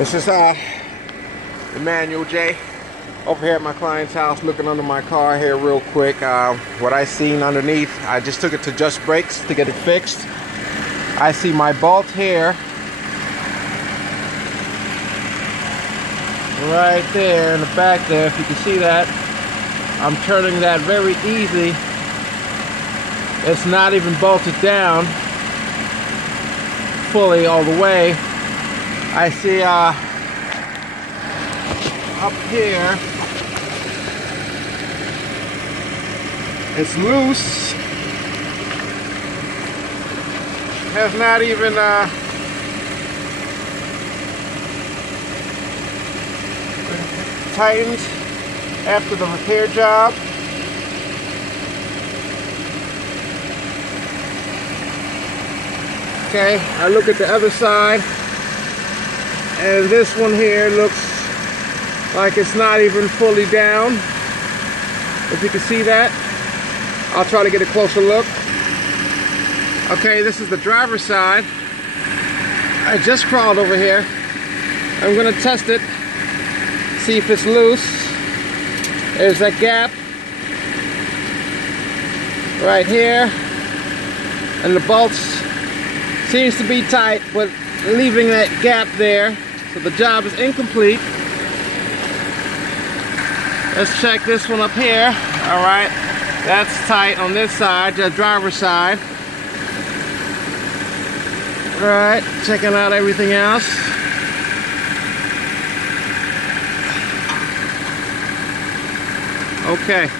This is Emmanuel J. over here at my client's house, looking under my car here real quick. What I seen underneath, I just took it to Just Brakes to get it fixed. I see my bolt here, right there in the back there, if you can see that. I'm turning that very easy. It's not even bolted down fully all the way. I see up here it's loose. Has not even tightened after the repair job. Okay, I look at the other side, and this one here looks like it's not even fully down. If you can see that, I'll try to get a closer look. Okay, this is the driver's side. I just crawled over here. I'm gonna test it, see if it's loose. There's that gap right here, and the bolts seems to be tight, but leaving that gap there, so the job is incomplete. Let's check this one up here. All right, that's tight on this side, the driver's side. All right, checking out everything else. Okay.